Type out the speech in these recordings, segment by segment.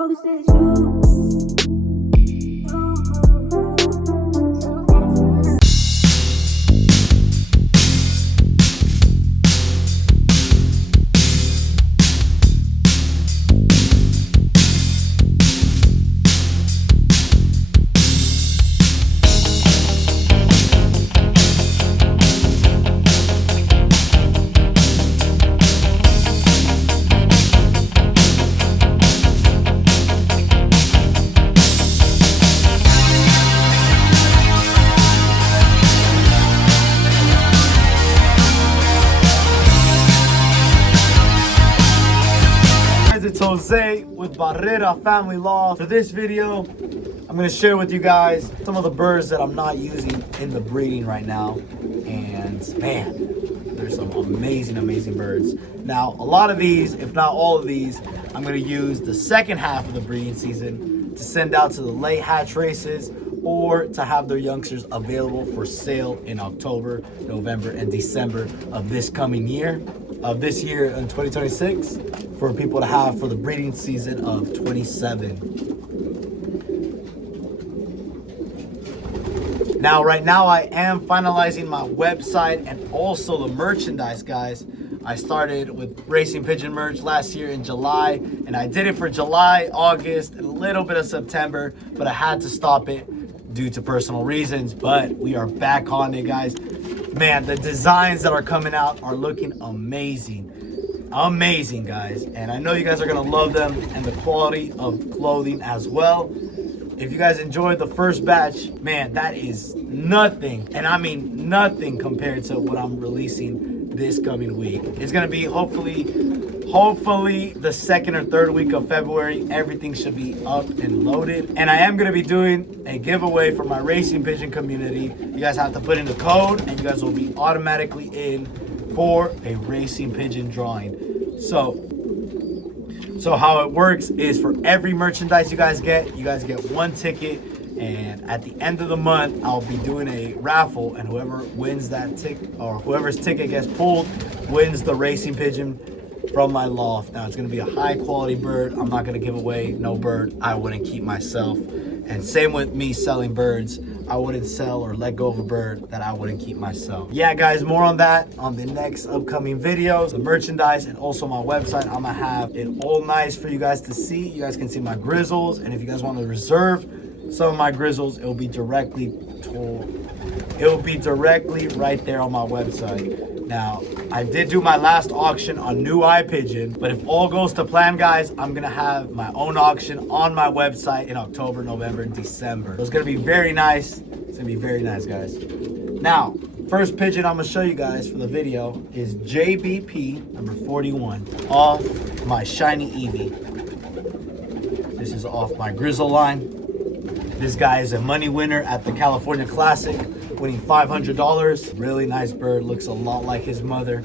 Probably said you. It's Jose with Barrera Family Loft. For this video, I'm going to share with you guys some of the birds that I'm not using in the breeding right now. And man, there's some amazing birds. Now, a lot of these, if not all of these, I'm going to use the second half of the breeding season to send out to the late hatch races or to have their youngsters available for sale in October, November, and December of this coming year, of this year in 2026, for people to have for the breeding season of 27. Now, right now, I am finalizing my website and also the merchandise, guys. I started with Racing Pigeon merch last year in July, and I did it for July, August, and a little bit of September, but I had to stop it due to personal reasons. But we are back on it, guys. Man, the designs that are coming out are looking amazing, guys. And I know you guys are gonna love them and the quality of clothing as well. If you guys enjoyed the first batch, man, that is nothing, and I mean nothing compared to what I'm releasing this coming week. It's gonna be hopefully the second or third week of February. Everything should be up and loaded. And I am gonna be doing a giveaway for my Racing Pigeon community. You guys have to put in the code and you guys will be automatically in for a Racing Pigeon drawing. So how it works is for every merchandise you guys get one ticket, and at the end of the month I'll be doing a raffle, and whoever wins that ticket, or whoever's ticket gets pulled, wins the Racing Pigeon from my loft. Now, it's going to be a high quality bird. I'm not going to give away no bird I wouldn't keep myself, and same with me selling birds. I wouldn't sell or let go of a bird that I wouldn't keep myself. Yeah, guys, more on that on the next upcoming videos, the merchandise, and also my website. I'm gonna have it all nice for you guys to see. You guys can see my grizzles, and if you guys want to reserve some of my grizzles, it will be directly right there on my website. Now, I did do my last auction on new eye pigeon, but if all goes to plan, guys, I'm gonna have my own auction on my website in October, November, and December. So it's gonna be very nice. It's gonna be very nice, guys. Now, first pigeon I'm gonna show you guys for the video is JBP number 41 off my Shiny Evie. This is off my grizzle line. This guy is a money winner at the California Classic, winning $500. Really nice bird, looks a lot like his mother.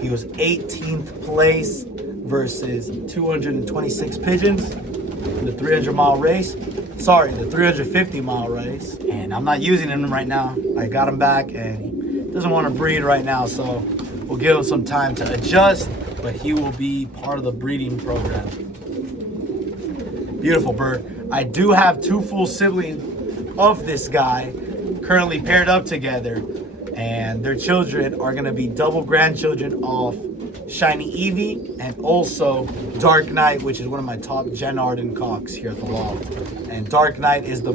He was 18th place versus 226 pigeons in the 300-mile race. Sorry, the 350-mile race. And I'm not using him right now. I got him back and he doesn't want to breed right now, so we'll give him some time to adjust, but he will be part of the breeding program. Beautiful bird. I do have two full siblings of this guy currently paired up together, and their children are going to be double grandchildren of Shiny Evie and also Dark Knight, which is one of my top Jen Arden cocks here at the loft. And Dark Knight is the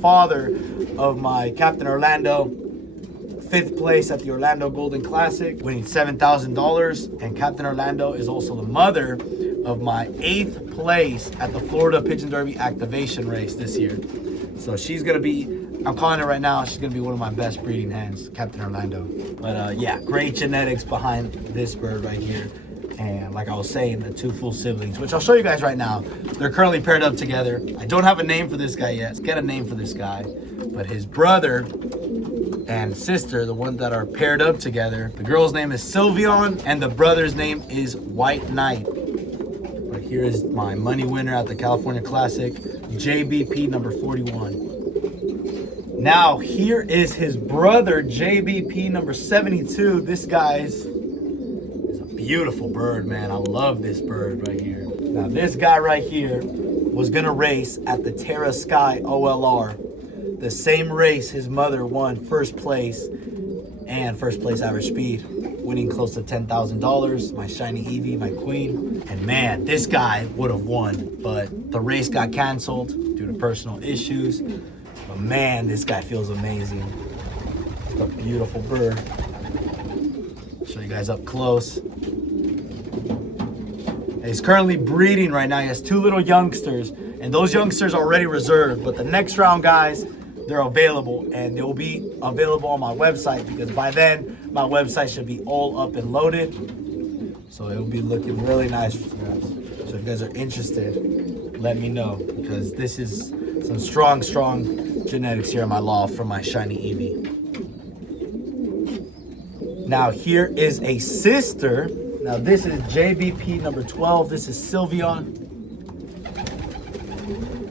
father of my Captain Orlando, 5th place at the Orlando Golden Classic, winning $7,000. And Captain Orlando is also the mother of my 8th place at the Florida Pigeon Derby activation race this year. So she's going to be, I'm calling it right now, she's going to be one of my best breeding hens, Captain Orlando. But yeah, great genetics behind this bird right here. And like I was saying, the two full siblings, which I'll show you guys right now. They're currently paired up together. I don't have a name for this guy yet. Let's get a name for this guy. But his brother and sister, the ones that are paired up together, the girl's name is Sylveon and the brother's name is White Knight. But here is my money winner at the California Classic, JBP number 41. Now, here is his brother, JBP number 72. This guy's is a beautiful bird, man. I love this bird right here. Now this guy right here was gonna race at the Terra Sky OLR. The same race his mother won first place and first place average speed, winning close to $10,000. My shiny Evie, my queen. And man, this guy would have won, but the race got canceled due to personal issues. But man, this guy feels amazing. It's a beautiful bird. Show you guys up close. He's currently breeding right now. He has 2 little youngsters, and those youngsters are already reserved. But the next round, guys, they're available, and they will be available on my website, because by then my website should be all up and loaded. So it will be looking really nice for you guys. So if you guys are interested, let me know, because this is some strong genetics here in my loft from my shiny Evie. Now here is a sister. Now this is JBP number 12. This is Sylveon.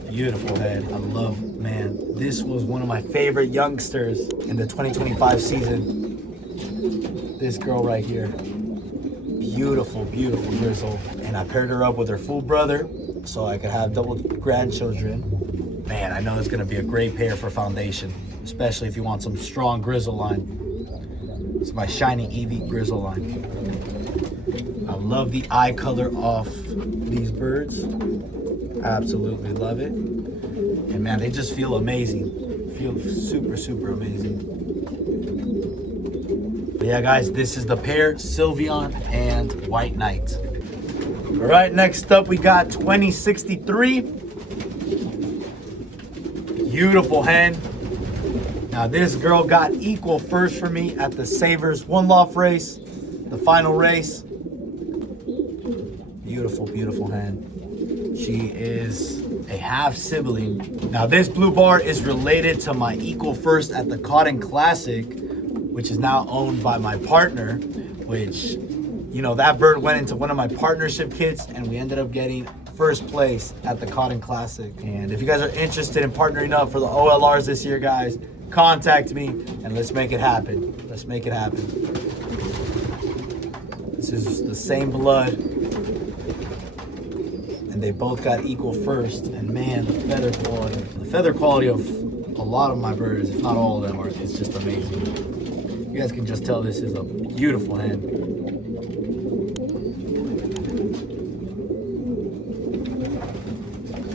Beautiful head. I love, man. This was one of my favorite youngsters in the 2025 season. This girl right here. Beautiful grizzle. And I paired her up with her full brother so I could have double grandchildren. Man, I know it's gonna be a great pair for foundation, especially if you want some strong grizzle line. It's my shiny Evie grizzle line. I love the eye color off these birds. Absolutely love it. And man, they just feel amazing. Feel super amazing. But yeah, guys, this is the pair, Sylveon and White Knight. All right, next up we got 2063. Beautiful hen. Now this girl got equal first for me at the Savers One Loft race, the final race. Beautiful hen. She is a half sibling. Now this blue bar is related to my equal first at the Cotton Classic, which is now owned by my partner, which, you know, that bird went into one of my partnership kits and we ended up getting first place at the Cotton Classic. And if you guys are interested in partnering up for the OLRs this year, guys, contact me and let's make it happen. Let's make it happen. This is the same blood, and they both got equal first. And man, the feather quality of a lot of my birds, if not all of them, is just amazing. You guys can just tell this is a beautiful hen.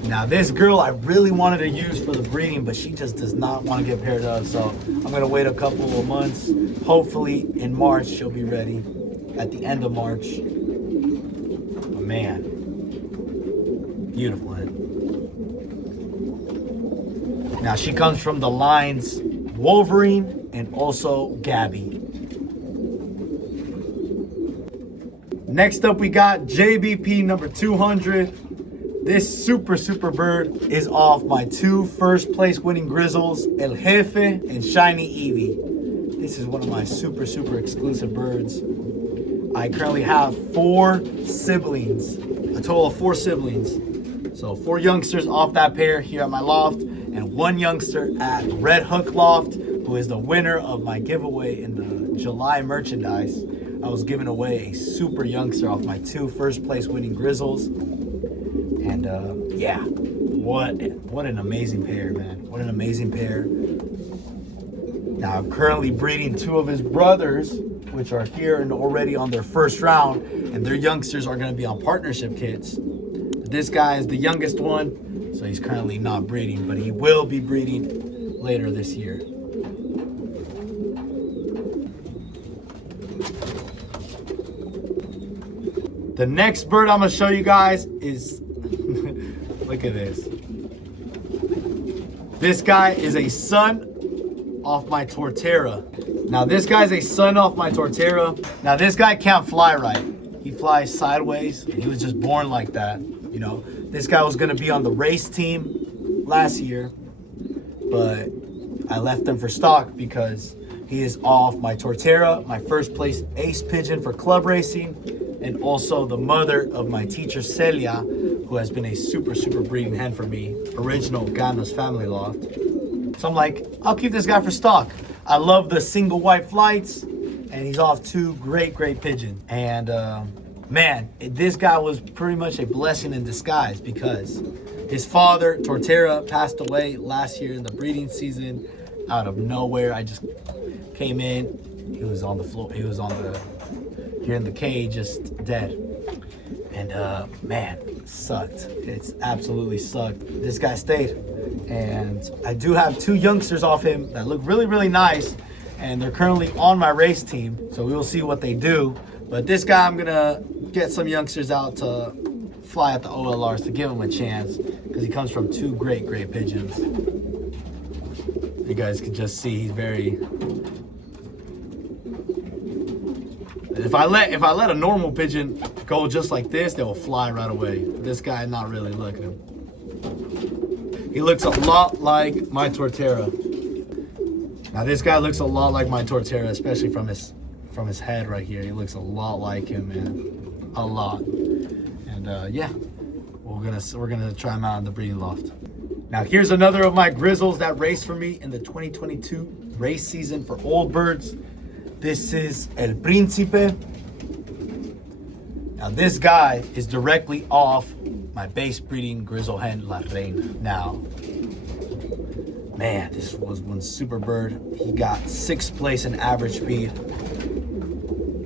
Now this girl I really wanted to use for the breeding, but she just does not want to get paired up. So I'm gonna wait a couple of months. Hopefully in March she'll be ready, at the end of March. Oh, man, beautiful hen. Now she comes from the lines Wolverine and also Gabby. Next up we got JBP number 200. This super bird is off my 2 first place winning grizzles, El Jefe and Shiny Evie. This is one of my super exclusive birds. I currently have 4 siblings, a total of 4 siblings. So 4 youngsters off that pair here at my loft, and 1 youngster at Red Hook Loft, who is the winner of my giveaway in the July merchandise. I was giving away a super youngster off my 2 first place winning grizzles. And yeah, what an amazing pair, man. What an amazing pair. Now I'm currently breeding 2 of his brothers, which are here and already on their first round, and their youngsters are going to be on partnership kits. This guy is the youngest one, so he's currently not breeding, but he will be breeding later this year. The next bird I'm going to show you guys is look at this. This guy is a son off my Torterra. Now this guy's a son off my Torterra. Now this guy can't fly right. He flies sideways, and he was just born like that. You know, this guy was gonna be on the race team last year, but I left him for stock because he is off my Torterra, my first place ace pigeon for club racing, and also the mother of my teacher Celia, who has been a super breeding hen for me, original Barrera Family Loft. So I'm like, I'll keep this guy for stock. I love the single white flights, and he's off 2 great pigeons. And man, this guy was pretty much a blessing in disguise because his father, Torterra, passed away last year in the breeding season out of nowhere. I just came in. He was on the floor. He was here in the cage, just dead. And man, it sucked. It's absolutely sucked. This guy stayed. And I do have 2 youngsters off him that look really, really nice. And they're currently on my race team. So we will see what they do. But this guy, I'm going to get some youngsters out to fly at the OLRs to give him a chance. Because he comes from 2 great, great pigeons. You guys can just see he's very... If I let a normal pigeon go just like this, they will fly right away. This guy, not really. Look at him. He looks a lot like my Torterra. Now this guy looks a lot like my Torterra, especially from his head right here. He looks a lot like him, man. A lot. And yeah, we're gonna try him out in the breeding loft. Now here's another of my grizzles that raced for me in the 2022 race season for old birds. This is El Principe. Now this guy is directly off my base breeding grizzle hen La Reina. Now, man, this was one super bird. He got 6th place in average speed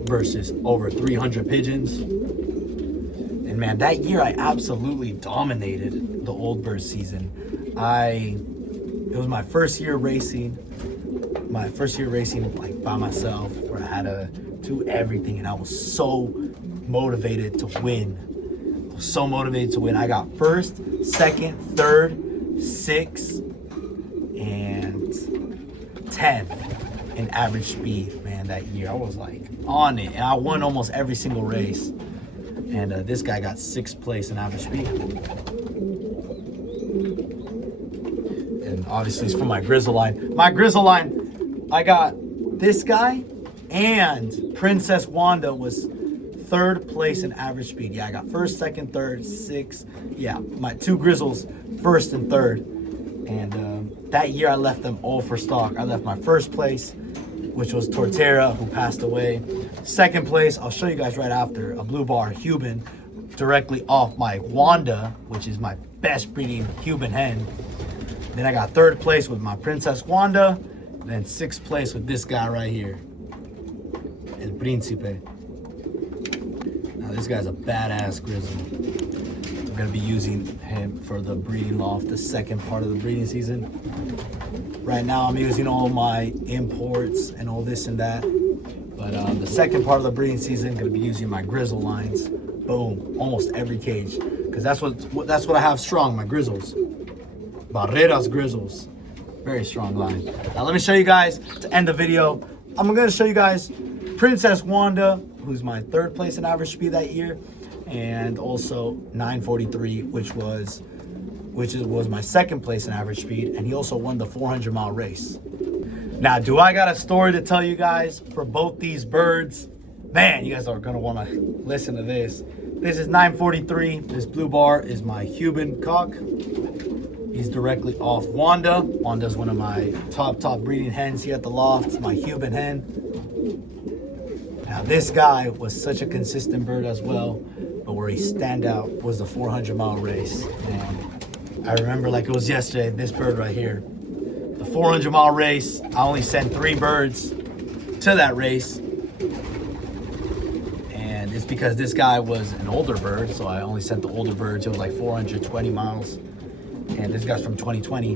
versus over 300 pigeons. And man, that year I absolutely dominated the old bird season. It was my first year racing. Like by myself, where I had to do everything, and I was so motivated to win. I got 1st, 2nd, 3rd, 6th, and 10th in average speed, man, that year. I was like on it, and I won almost every single race. And this guy got 6th place in average speed. And obviously it's from my grizzle line. My grizzle line, I got this guy and Princess Wanda was 3rd place in average speed. Yeah, I got 1st, 2nd, 3rd, 6th. Yeah, my 2 grizzles, 1st and 3rd. And that year I left them all for stock. I left my 1st place, which was Torterra, who passed away. 2nd place, I'll show you guys right after, a blue bar Cuban, directly off my Wanda, which is my best breeding Cuban hen. Then I got 3rd place with my Princess Wanda. Then 6th place with this guy right here, El Principe. Now this guy's a badass grizzle. I'm gonna be using him for the breeding loft, the 2nd part of the breeding season. Right now I'm using all my imports and all this and that. But the 2nd part of the breeding season, I'm gonna be using my grizzle lines. Boom, almost every cage. Because that's what I have strong, my grizzles. Barrera's grizzles. Very strong line. Now let me show you guys, to end the video, I'm gonna show you guys Princess Wanda, who's my 3rd place in average speed that year, and also 943, which was my 2nd place in average speed, and he also won the 400-mile race. Now, do I got a story to tell you guys for both these birds? Man, you guys are gonna wanna listen to this. This is 943. This blue bar is my Cuban cock. He's directly off Wanda. Wanda's one of my top breeding hens here at the loft. It's my Cuban hen. Now this guy was such a consistent bird as well, but where he stand out was the 400-mile race. And I remember like it was yesterday, this bird right here. The 400-mile race, I only sent 3 birds to that race. And it's because this guy was an older bird, so I only sent the older birds. It was like 420 miles. And this guy's from 2020.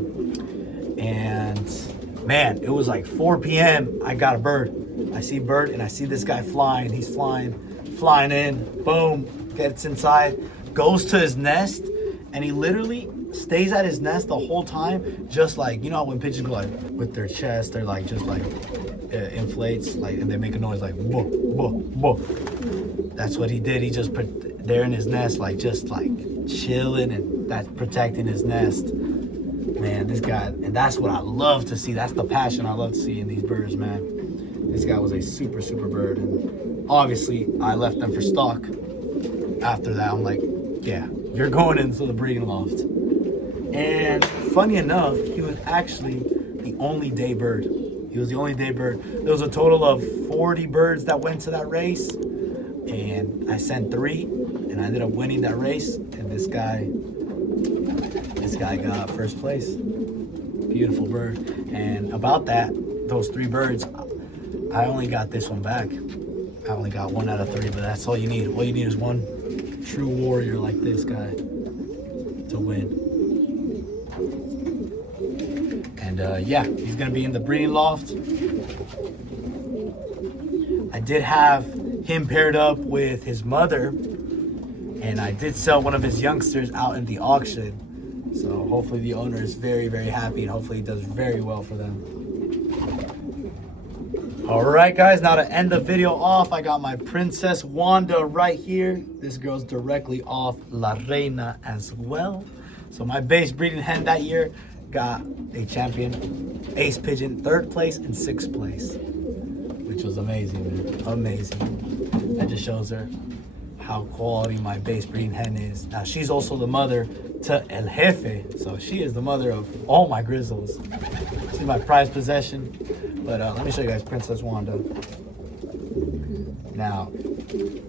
And man, it was like 4 p.m. I got a bird. I see a bird and I see this guy flying. He's flying in, boom, gets inside, goes to his nest, and he literally stays at his nest the whole time, just like, you know when pigeons go like with their chest, they're like just like inflates, like, and they make a noise like whoa, whoa, whoa. That's what he did. He just put there in his nest, like just like chilling, and that's protecting his nest. Man, this guy, and that's what I love to see. That's the passion I love to see in these birds, man. This guy was a super bird, and obviously I left them for stock. After that, I'm like, yeah, you're going into the breeding loft. And funny enough, he was actually the only day bird. He was the only day bird. There was a total of 40 birds that went to that race, and I sent 3, and I ended up winning that race. And this guy got first place. Beautiful bird. And about that, those 3 birds, I only got this one back. I only got 1 out of 3, but that's all you need. All you need is one true warrior like this guy to win. And yeah, he's gonna be in the breeding loft. I did have him paired up with his mother, and I did sell one of his youngsters out in the auction. So hopefully the owner is very, very happy, and hopefully he does very well for them. All right, guys, now to end the video off, I got my Princess Wanda right here. This girl's directly off La Reina as well. So my base breeding hen that year got a champion ace pigeon, 3rd place and 6th place, which was amazing, man. Amazing. That just shows her how quality my base breeding hen is. Now, she's also the mother to El Jefe, so she is the mother of all my grizzles. She's my prized possession. But let me show you guys Princess Wanda. Now,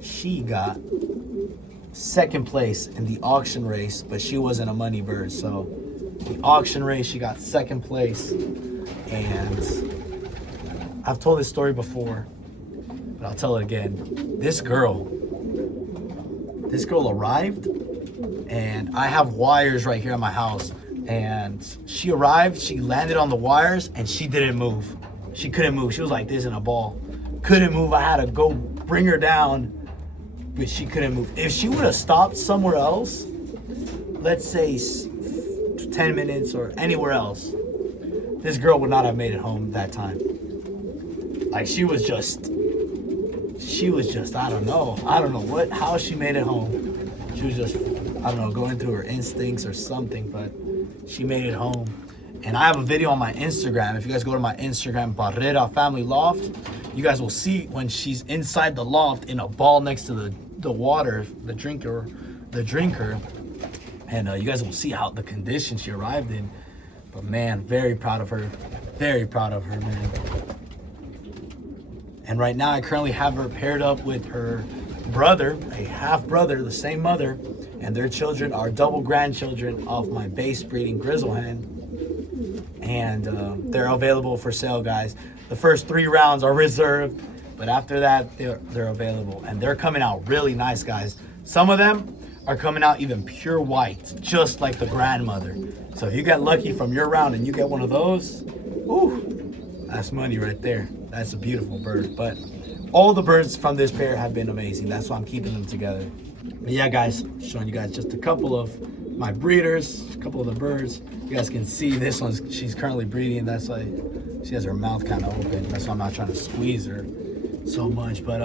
she got 2nd place in the auction race, but she wasn't a money bird. So the auction race, she got 2nd place. And I've told this story before, but I'll tell it again. This girl arrived, and I have wires right here at my house. And she arrived, she landed on the wires, and she didn't move. She couldn't move. She was like this in a ball. Couldn't move. I had to go bring her down, but she couldn't move. If she would have stopped somewhere else, let's say 10 minutes or anywhere else, this girl would not have made it home that time. Like she was just, I don't know how she made it home. She was just, I don't know, going through her instincts or something, but she made it home. And I have a video on my Instagram. If you guys go to my Instagram, Barrera Family Loft, you guys will see when she's inside the loft in a ball next to the water, the drinker. And you guys will see how the condition she arrived in. But man, very proud of her. Very proud of her, man. And right now I currently have her paired up with her brother, a half brother, the same mother. And their children are double grandchildren of my base breeding grizzle hen. And they're available for sale, guys. The first 3 rounds are reserved, but after that, they're available. And they're coming out really nice, guys. Some of them are coming out even pure white, just like the grandmother. So if you get lucky from your round and you get one of those, ooh, that's money right there. That's a beautiful bird. But all the birds from this pair have been amazing. That's why I'm keeping them together. But yeah, guys, showing you guys just a couple of my breeders, a couple of the birds. You guys can see this one's, she's currently breeding. That's why she has her mouth kind of open. That's why I'm not trying to squeeze her so much. But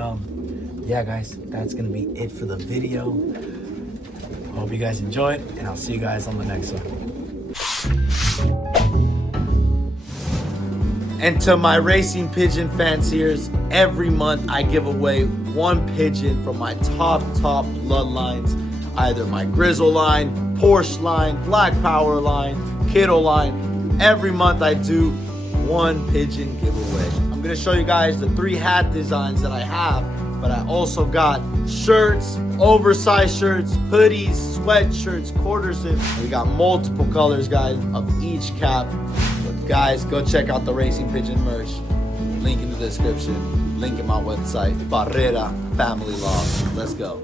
yeah, guys, that's gonna be it for the video. I hope you guys enjoyed, and I'll see you guys on the next one. And to my racing pigeon fanciers, every month I give away 1 pigeon from my top bloodlines, either my grizzle line, Porsche line, Black Power line, Kiddo line. Every month I do 1 pigeon giveaway. I'm gonna show you guys the 3 hat designs that I have, but I also got shirts, oversized shirts, hoodies, sweatshirts, quarter zips. We got multiple colors, guys, of each cap. But guys, go check out the Racing Pigeon merch. Link in the description. Link in my website, Barrera Family Loft. Let's go.